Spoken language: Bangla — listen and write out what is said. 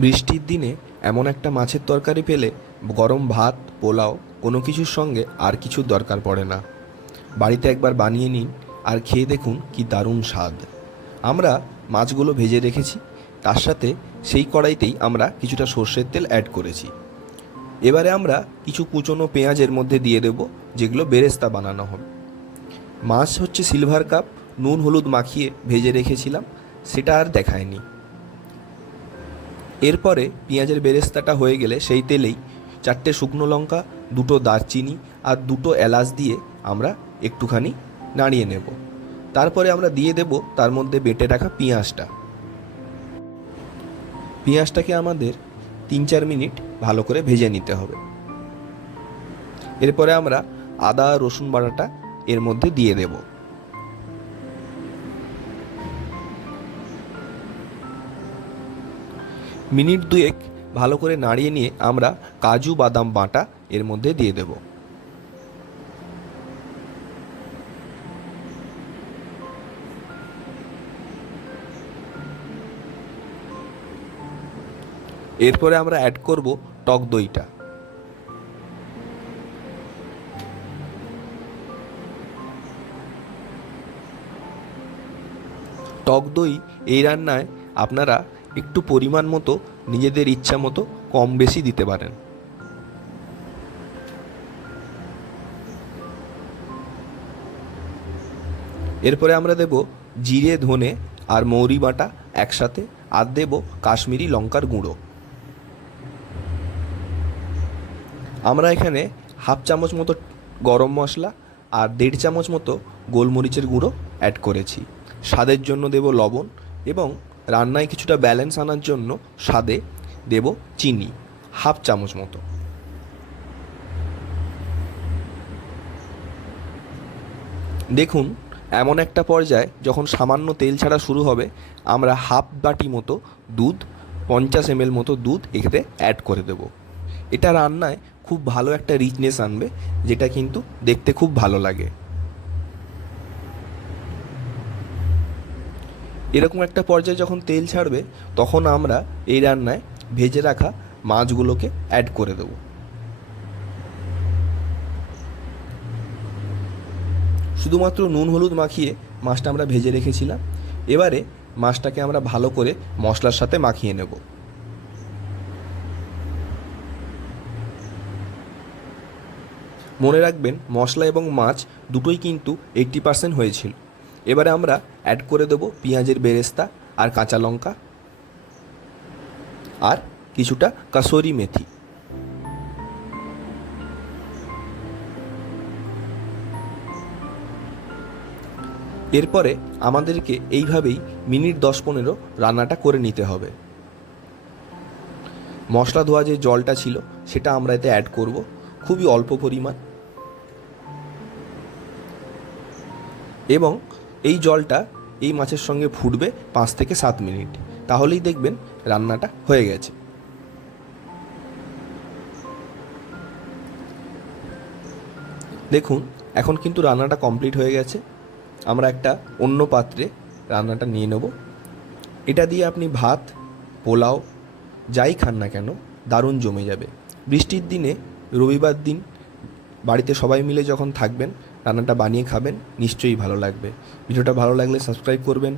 বৃষ্টির দিনে এমন একটা মাছের তরকারি পেলে গরম ভাত, পোলাও, কোনো কিছুর সঙ্গে আর কিছুর দরকার পড়ে না। বাড়িতে একবার বানিয়ে নিন আর খেয়ে দেখুন কি দারুণ স্বাদ। আমরা মাছগুলো ভেজে রেখেছি, তার সাথে সেই কড়াইতেই আমরা কিছুটা সর্ষের তেল অ্যাড করেছি। এবারে আমরা কিছু কুচনো পেঁয়াজের মধ্যে দিয়ে দেব, যেগুলো বেরেস্তা বানানো হবে। মাছ হচ্ছে সিলভার কাপ নুন হলুদ মাখিয়ে ভেজে রেখেছিলাম, সেটা আর দেখায়নি। এরপরে পেঁয়াজের বেরেস্তাটা হয়ে গেলে সেই তেলেই চারটে শুকনো লঙ্কা, দুটো দারচিনি আর দুটো এলাচ দিয়ে আমরা একটুখানি নাড়িয়ে নেব। তারপরে আমরা দিয়ে দেব তার মধ্যে বেটে রাখা পেঁয়াজটা। পেঁয়াজটাকে আমাদের তিন চার মিনিট ভালো করে ভেজে নিতে হবে। এরপরে আমরা আদা রসুন বাটাটা এর মধ্যে দিয়ে দেব। মিনিট দুয়েক ভালো করে নাড়িয়ে নিয়ে আমরা কাজু বাদাম বাটা এর মধ্যে দিয়ে দেব। এরপরে আমরা অ্যাড করব টক দইটা। টক দই এই রান্নায় আপনারা একটু পরিমাণ মতো নিজেদের ইচ্ছা মতো কম বেশি দিতে পারেন। এরপরে আমরা দেব জিরে, ধনে আর মৌরি বাটা একসাথে আর দেব কাশ্মীরি লঙ্কার গুঁড়ো। আমরা এখানে হাফ চামচ মতো গরম মশলা আর দেড় চামচ মতো গোলমরিচের গুঁড়ো অ্যাড করেছি। স্বাদের জন্য দেব লবণ এবং রান্নায় কিছুটা ব্যালেন্স আনার জন্য স্বাদে দেব চিনি, হাফ চামচ মতো। দেখুন, এমন একটা পর্যায়ে যখন সামান্য তেল ছাড়া শুরু হবে, আমরা হাফ বাটি মতো দুধ, পঞ্চাশ এমএল মতো দুধ এখানে অ্যাড করে দেব। এটা রান্নায় খুব ভালো একটা রিচনেস আনবে, যেটা কিন্তু দেখতে খুব ভালো লাগে। এরকম একটা পর্যায়ে যখন তেল ছাড়বে, তখন আমরা এই রান্নায় ভেজে রাখা মাছগুলোকে অ্যাড করে দেবো। শুধুমাত্র নুন, হলুদ মাখিয়ে মাছটা আমরা ভেজে রেখেছিলাম। এবারে মাছটাকে আমরা ভালো করে মশলার সাথে মাখিয়ে নেব। মনে রাখবেন, মশলা এবং মাছ দুটোই কিন্তু এইট্টি পার্সেন্ট হয়েছিল। এবারে আমরা অ্যাড করে দেবো পেঁয়াজের বেরেস্তা আর কাঁচা লঙ্কা আর কিছুটা কাসুরি মেথি। এরপরে আমাদেরকে এইভাবেই মিনিট দশ পনেরো রান্নাটা করে নিতে হবে। মশলা ধোয়া যে জলটা ছিল, সেটা আমরা এতে অ্যাড করব। খুবই অল্প পরিমাণ। এবং এই জলটা এই মাছের সঙ্গে ফুটবে পাঁচ থেকে সাত মিনিট। তাহলেই দেখবেন রান্নাটা হয়ে গেছে। দেখুন, এখন কিন্তু রান্নাটা কমপ্লিট হয়ে গেছে। আমরা একটা অন্য পাত্রে রান্নাটা নিয়ে নেব। এটা দিয়ে আপনি ভাত, পোলাও, যাই খান না কেন, দারুণ জমে যাবে। বৃষ্টির দিনে, রবিবার দিন বাড়িতে সবাই মিলে যখন থাকবেন রান্নাটা বানিয়ে খাবেন নিশ্চয়ই ভালো লাগবে। ভিডিওটা ভালো লাগলে সাবস্ক্রাইব করবেন